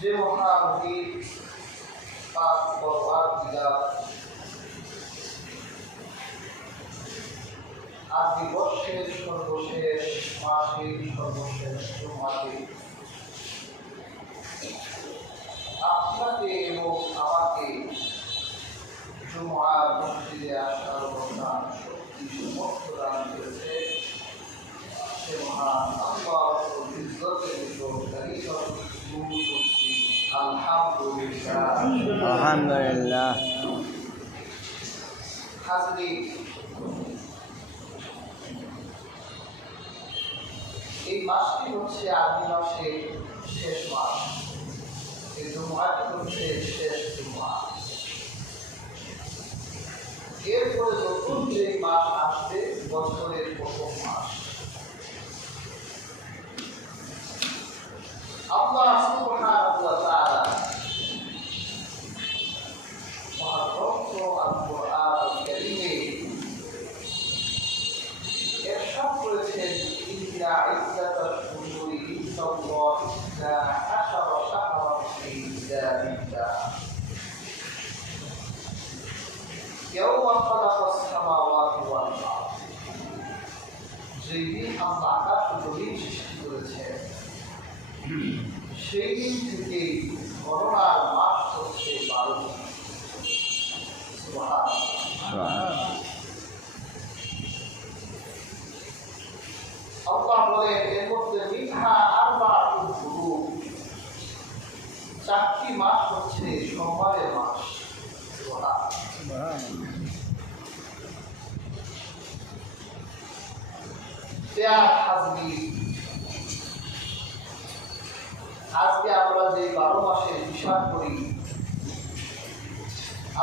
যে মহানবী পাক পরওয়ারদিগার আজকে বর্ষের সর্বশেষ মাসের সর্বশেষ জুমাতে আপনাকে এবং আমাকে জুমার মসজিদে আসার অবস্থান শক্তি সমর্থ দান করেছে সে মহান আল্লাহ ইজ্জতের উপর দাঁড়িয়ে আলহামদুলিল্লাহ। হাজরিন, এই মাসটি হচ্ছে আরবি মাসের শেষ মাস। এই জুমাটি হচ্ছে শেষ জুমা। এরপরে নতুন যে মাস আসবে বছরের প্রথম মাস। আল্লাহ সুবহানাহু ওয়া তাআলা মহাগ্রন্থ আল কুরআনুল কারীমে ইরশাদ করেছেন, ইন্না ইদ্দাতাশ শুহুরি ইনদাল্লাহি ইসনা আশারা শাহরান ফি কিতাবিল্লাহ ইয়াওমা খালাকাস সামাওয়াতি ওয়াল আরদ। যেদিন আল্লাহ আকাশ ও জমিন সৃষ্টি করেছেন সেই দিন থেকে গণনার মাস হচ্ছে 12টি। আল্লাহ বলেন, এর মধ্যে মিনহা আরবাতুল হুরুম, 4টি মাস হচ্ছে সম্মানের মাস। আজকে আমরা যে 12 মাসের হিসাব করি,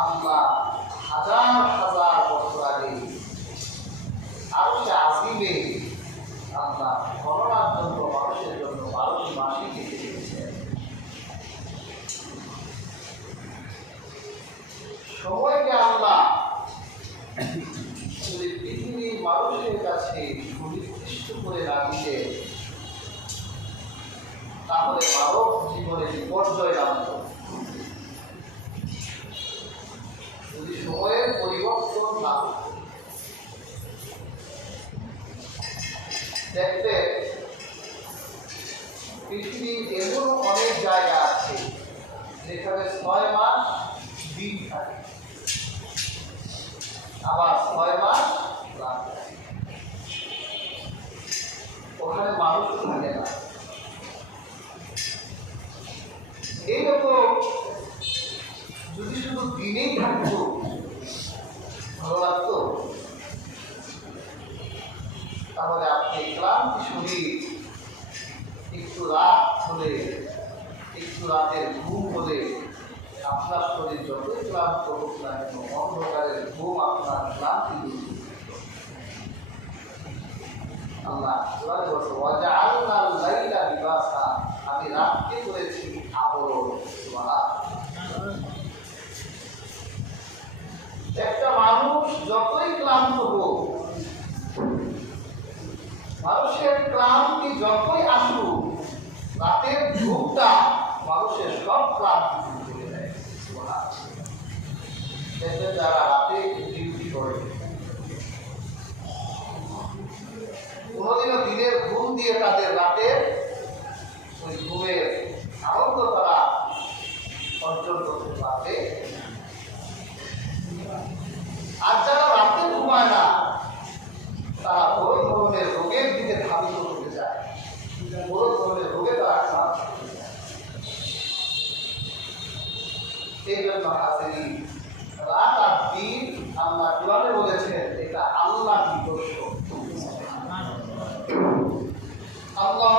আল্লাহ হাজার হাজার বছর আগে আরশে আজিমে আল্লাহ গণনার জন্য মানুষের জন্য 12টি মাসই কেটে দিয়েছেন। সময়কে আল্লাহ যদি পৃথিবীর মানুষের কাছে সুনির্দিষ্ট করে না দিতে, তাহলে মানব জীবনে বিপর্যয় নামত। যদি সময়ের পরিবর্তন না হতো, দেখবে পৃথিবীর এমন অনেক জায়গা আছে যেখানে 6 মাস দিন থাকে, আবার 6 মাস রাত থাকে। ওখানে মানুষ থাকে না। এইরকম যদি শুধু দিনেই থাকতো ভালো লাগতো, তাহলে আপনি ক্লান্তি শরীর একটু রাত হলে, একটু রাতের ঘুম হলে আপনার শরীর যতই ক্লান্ত হোক না কেন, অন্ধকারের ঘুম আপনার ক্লান্তি দূর করত। আল্লাহ কোরআনে বলেছে, ওয়াজআলনাল লাইলা লিবাসা, আমি রাতকে করেছি আবরণ। একটা মানুষ যতই ক্লান্ত হোক, মানুষের ক্লান্তি যতই আসুক, রাতের ঘুমটা মানুষের সব ক্লান্তি দূর করে দেয়। যারা রাতে ডিউটি করে, কোনোদিনও দিনের ঘুম দিয়ে তাদের রাতের ওই ঘুমের আনন্দ তারা অর্জন করতে পারবে। আর যারা রাতে ঘুমায় না, তারা বড় ধরনের রোগের দিকে ধাবিত হতে যায়, বড় ধরনের রোগে তারা আক্রান্ত হতে যায়। এই জন্য হাজির রাত আর দিন আল্লাহ কোরআনে বলেছেন এটা আল্লাহ নিজস্ব। আল্লাহ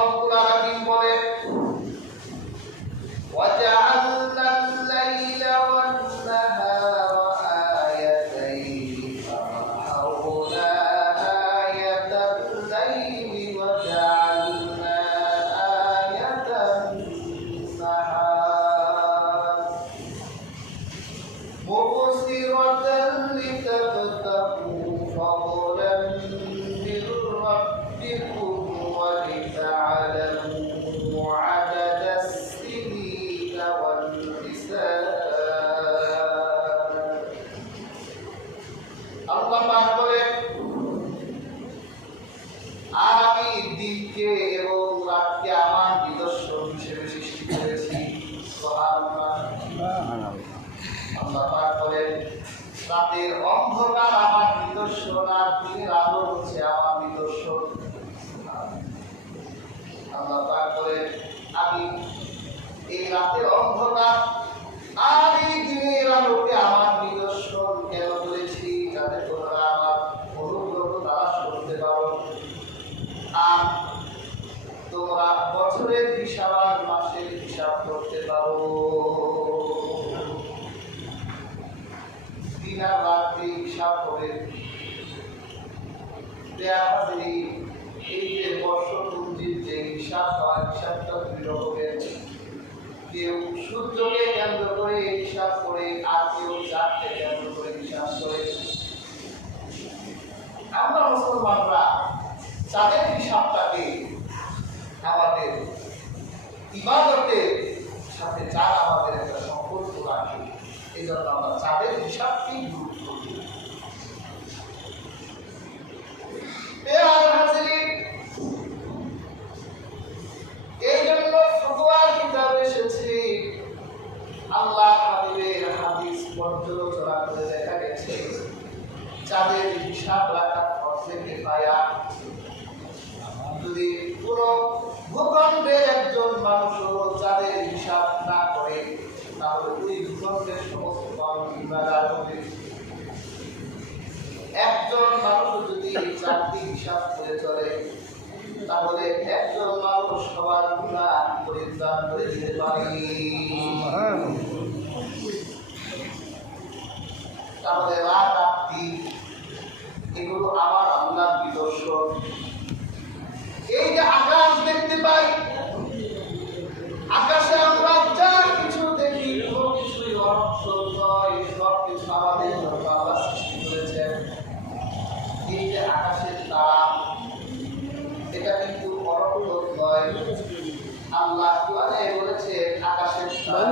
আলো হচ্ছে আমার নিদর্শন। আল্লাহ পাক বলেন, আমি এই রাতের অন্ধকার আর এই দিনের আলোকে আমার নিদর্শন কেন বলেছি, যাতে তোমরা আমার অনুগ্রহ তালাশ করতে পারো, আর তোমরা বছরের হিসাব আর মাসের হিসাব করতে পারো। দিন আর রাত্রি হিসাব করে এই যে বর্ষপঞ্জির যে হিসাব হয়, হিসাবটা দুই রকমের। কেউ সূর্যকে কেন্দ্র করে হিসাব করে, আর কেউ চাঁদকে কেন্দ্র করে হিসাব করে। আমরা মুসলমানরা চাঁদের হিসাবটাকে আমাদের ইবাদতের সাথে চাঁদ আমাদের একটা সম্পর্ক রাখে, এই জন্য আমরা চাঁদের হিসাবকেই গুরুত্ব দিই। এই জন্য ফতোয়ার কিতাব এসেছে, আল্লাহ হাবিবের হাদিস পর্যালোচনা করে দেখা গেছে চাঁদের হিসাব রাখা ফরজে কিফায়া। যদি কোনো ভূখণ্ডের একজন মানুষও চাঁদের হিসাব না করে, তাহলে ওই ভূখণ্ডের সমস্ত মানুষ ইবাদত করবে। একজন মানুষ যদি চাঁদটি হিসাব করে চলে, তাহলে একজন মানুষ সবার গুনাহ পরিত্রাণ করে দিতে পারে। তাহলে রাত রাত্রি এগুলো আমার আল্লাহর নিদর্শন। এই যে আকাশ দেখতে পাই, আকাশে আমরা যা কিছু দেখি কোনো কিছুই অনশ্বর নয়, সব কিছু আমাদের জন্য আল্লাহ সৃষ্টি করেছেন। এই যে আকাশের তারা, এটা কিন্তু অনশ্বর নয়। আল্লাহ কোরআনে বলেছে আকাশের তারা